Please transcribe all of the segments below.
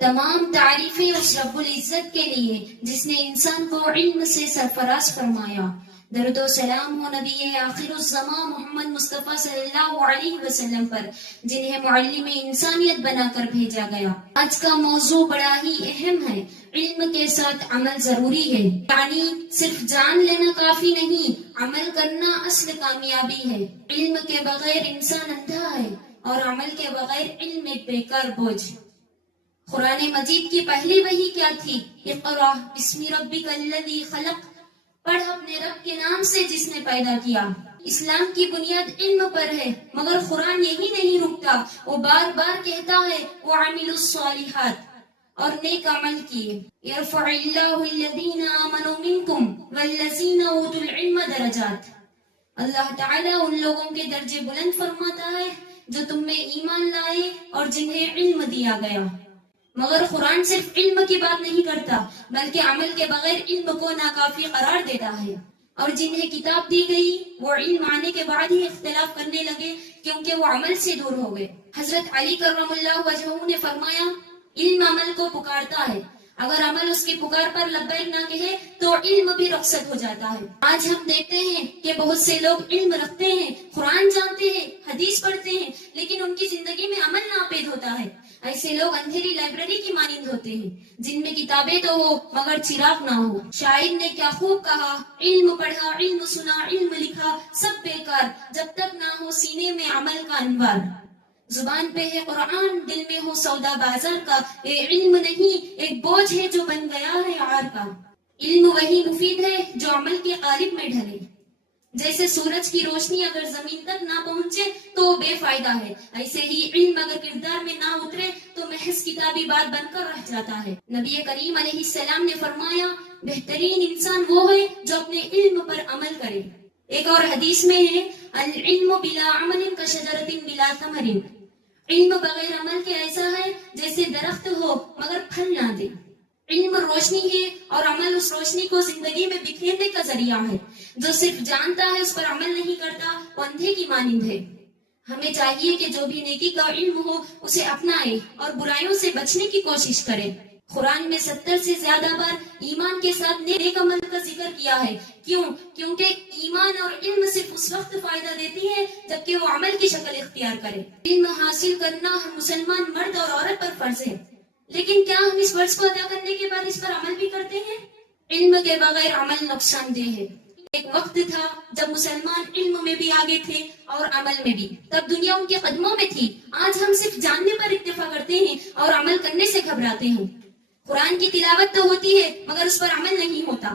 تمام تعریفیں اس رب العزت کے لیے جس نے انسان کو علم سے سرفراز فرمایا۔ درود و سلام ہو نبی آخر الزمان محمد مصطفیٰ صلی اللہ علیہ وسلم پر، جنہیں معلم انسانیت بنا کر بھیجا گیا۔ آج کا موضوع بڑا ہی اہم ہے۔ علم کے ساتھ عمل ضروری ہے، یعنی صرف جان لینا کافی نہیں، عمل کرنا اصل کامیابی ہے۔ علم کے بغیر انسان اندھا ہے اور عمل کے بغیر علم ایک بیکار بوجھ۔ قرآن مجید کی پہلی وحی کیا تھی؟ اقرأ بسم ربک الذی خلق، پڑھ اپنے رب کے نام سے جس نے پیدا کیا۔ اسلام کی بنیاد علم پر ہے، مگر قرآن یہی نہیں رکتا، وہ بار بار کہتا ہے وَعَمِلُوا الصَّالِحَاتِ، اور نیک عمل کیے۔ یرفع اللہ الذین آمنوا منکم والذین اوتوا العلم درجات، اللہ تعالیٰ ان لوگوں کے درجے بلند فرماتا ہے جو تم میں ایمان لائے اور جنہیں علم دیا گیا۔ مگر قرآن صرف علم کی بات نہیں کرتا، بلکہ عمل کے بغیر علم کو ناکافی قرار دیتا ہے۔ اور جنہیں کتاب دی گئی وہ علم آنے کے بعد ہی اختلاف کرنے لگے، کیونکہ وہ عمل سے دور ہو گئے۔ حضرت علی کرم اللہ وجہہ نے فرمایا علم عمل کو پکارتا ہے، اگر عمل اس کی پکار پر لبیک نہ کہے تو علم بھی رخصت ہو جاتا ہے۔ آج ہم دیکھتے ہیں کہ بہت سے لوگ علم رکھتے ہیں، قرآن جانتے ہیں، حدیث پڑھتے ہیں، لیکن ان کی زندگی میں عمل ناپید ہوتا ہے۔ ایسے لوگ اندھیری لائبریری کی مانند ہوتے ہیں جن میں کتابیں تو ہو مگر چراغ نہ ہو۔ شاعر نے کیا خوب کہا، علم پڑھا، علم سنا، علم لکھا، سب بیکار جب تک نہ ہو سینے میں عمل کا انوار۔ زبان پہ ہے قرآن، دل میں ہو سودا بازار کا، یہ علم نہیں ایک بوجھ ہے جو بن گیا ہے عار کا۔ علم وہی مفید ہے جو عمل کے قالب میں ڈھلے، جیسے سورج کی روشنی اگر زمین تک نہ پہنچے تو وہ بے فائدہ ہے، ایسے ہی علم اگر کردار میں نہ اترے تو محض کتابی بات بن کر رہ جاتا ہے۔ نبی کریم علیہ السلام نے فرمایا بہترین انسان وہ ہے جو اپنے علم پر عمل کرے۔ ایک اور حدیث میں ہے العلم بلا عمل کشجرۃ بلا ثمر، علم بغیر عمل کے ایسا ہے جیسے درخت ہو مگر پھل نہ دے۔ علم روشنی ہے اور عمل اس روشنی کو زندگی میں بکھیرنے کا ذریعہ ہے۔ جو صرف جانتا ہے اس پر عمل نہیں کرتا وہ اندھے کی مانند ہے۔ ہمیں چاہیے کہ جو بھی نیکی کا علم ہو اسے اپنائے اور برائیوں سے بچنے کی کوشش کرے۔ قرآن میں 70 سے زیادہ بار ایمان کے ساتھ نیک عمل کا ذکر کیا ہے۔ کیوں؟ کیونکہ ایمان اور علم صرف اس وقت فائدہ دیتی ہے جبکہ وہ عمل کی شکل اختیار کرے۔ علم حاصل کرنا ہر مسلمان مرد اور عورت پر فرض ہے، لیکن کیا ہم اس فرض کو ادا کرنے کے بعد اس پر عمل بھی کرتے ہیں؟ علم کے بغیر عمل نقصان دہ ہے۔ ایک وقت تھا جب مسلمان علم میں بھی آگے تھے اور عمل میں بھی، تب دنیا ان کے قدموں میں تھی۔ آج ہم صرف جاننے پر اکتفا کرتے ہیں اور عمل کرنے سے گھبراتے ہیں۔ قرآن کی تلاوت تو ہوتی ہے مگر اس پر عمل نہیں ہوتا،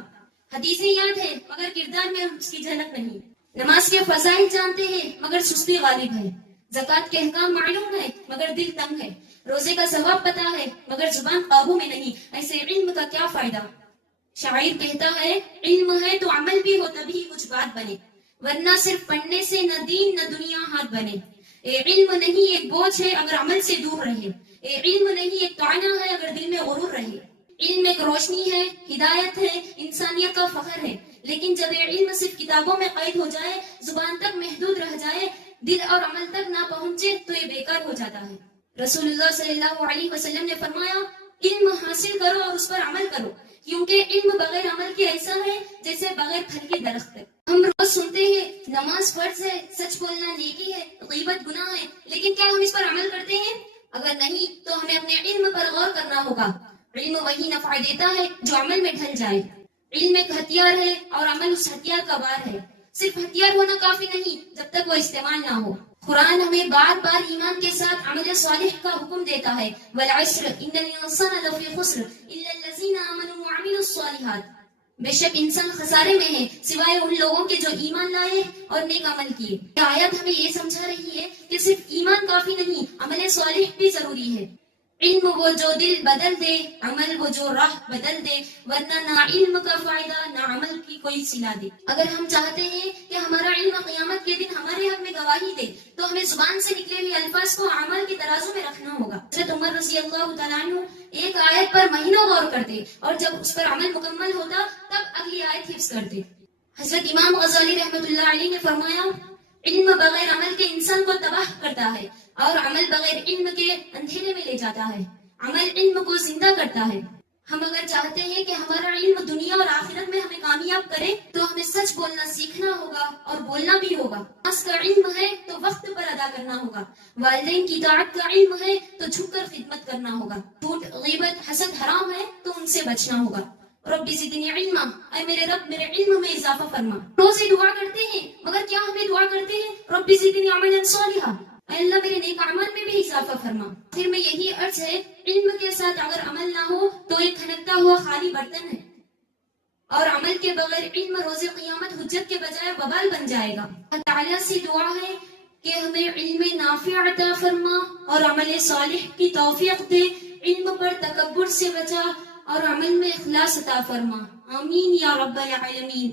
حدیثیں یاد ہے مگر کردار میں اس کی جھلک نہیں، نماز کے فضائل جانتے ہیں مگر سستی غالب ہے، زکوٰۃ کے احکام معلوم ہے مگر دل تنگ ہے، روزے کا ثواب پتہ ہے مگر زبان قابو میں نہیں، ایسے علم کا کیا فائدہ؟ شاعر کہتا ہے علم ہے تو عمل بھی ہو تبھی کچھ بات بنے، ورنہ صرف پڑھنے سے نہ دین نہ دنیا ہاتھ بنے۔ اے علم نہیں ایک بوجھ ہے اگر عمل سے دور رہے، اے علم نہیں ایک طعنہ ہے اگر دل میں غرور رہے۔ علم ایک روشنی ہے، ہدایت ہے، انسانیت کا فخر ہے، لیکن جب یہ علم صرف کتابوں میں قید ہو جائے، زبان تک محدود رہ جائے، دل اور عمل تک نہ پہنچے تو یہ بیکار ہو جاتا ہے۔ رسول اللہ صلی اللہ علیہ وسلم نے فرمایا علم حاصل کرو اور اس پر عمل کرو، کیونکہ علم بغیر عمل کے ایسا ہے جیسے بغیر پھل کے درخت ہے۔ ہم روز سنتے ہیں نماز فرض ہے، سچ بولنا نیکی ہے، غیبت گناہ ہے، لیکن کیا ہم اس پر عمل کرتے ہیں؟ اگر نہیں تو ہمیں اپنے علم پر غور کرنا ہوگا۔ علم وہی نفع دیتا ہے جو عمل میں ڈھل جائے۔ علم ایک ہتھیار ہے اور عمل اس ہتھیار کا وار ہے۔ صرف ہتھیار ہونا کافی نہیں جب تک وہ استعمال نہ ہو۔ قرآن ہمیں بار بار ایمان کے ساتھ عمل صالح کا حکم دیتا ہے والعصر ان الانسان لفی خسر الا الذین آمنوا وعملوا الصالحات، بے شک انسان خسارے میں ہے سوائے ان لوگوں کے جو ایمان لائے اور نیک عمل کیے۔ یہ آیت ہمیں یہ سمجھا رہی ہے کہ صرف ایمان کافی نہیں، عمل صالح بھی ضروری ہے۔ علم وہ جو دل بدل دے، عمل وہ جو راہ بدل دے، ورنہ نہ علم کا فائدہ نہ عمل کی کوئی صلہ دے۔ اگر ہم چاہتے ہیں کہ ہمارا علم قیامت کے دن ہمارے حق میں گواہی دے تو ہمیں زبان سے نکلے ہوئے الفاظ کو عمل کے ترازو میں رکھنا ہوگا۔ حضرت عمر رضی اللہ تعالیٰ عنہ ایک آیت پر مہینوں غور کرتے اور جب اس پر عمل مکمل ہوتا تب اگلی آیت حفظ کرتے۔ حضرت امام غزالی رحمۃ اللہ علیہ نے فرمایا علم بغیر عمل کے انسان کو تباہ کرتا ہے اور عمل بغیر علم کے اندھیرے میں لے جاتا ہے۔ عمل علم کو زندہ کرتا ہے. ہم اگر چاہتے ہیں کہ ہمارا علم دنیا اور آخرت میں ہمیں کامیاب کرے تو ہمیں سچ بولنا سیکھنا ہوگا اور بولنا بھی ہوگا. نماز کا علم ہے تو وقت پر ادا کرنا ہوگا. والدین کی اطاعت کا علم ہے تو جھک کر خدمت کرنا ہوگا. جھوٹ، غیبت، حسد حرام ہے تو ان سے بچنا ہوگا. رب زدنی علما، اے میرے رب میرے علم میں اضافہ فرما. روزے دعا کرتے ہیں مگر کیا ہمیں دعا کرتے ہیں رب زدنی عملا صالحا، اے اللہ میرے نیک اعمال میں بھی اضافہ فرما. پھر میں یہی عرض ہے، علم کے ساتھ اگر عمل نہ ہو تو ایک کھنکتا ہوا خالی برتن ہے، اور عمل کے بغیر علم روز قیامت حجت کے بجائے وبال بن جائے گا. اللہ تعالیٰ سے دعا ہے کہ ہمیں علم نافع عطا فرما اور عمل صالح کی توفیق دے. علم پر تکبر سے بچا اور عمل میں اخلاص عطا فرما. آمین یا رب العالمین.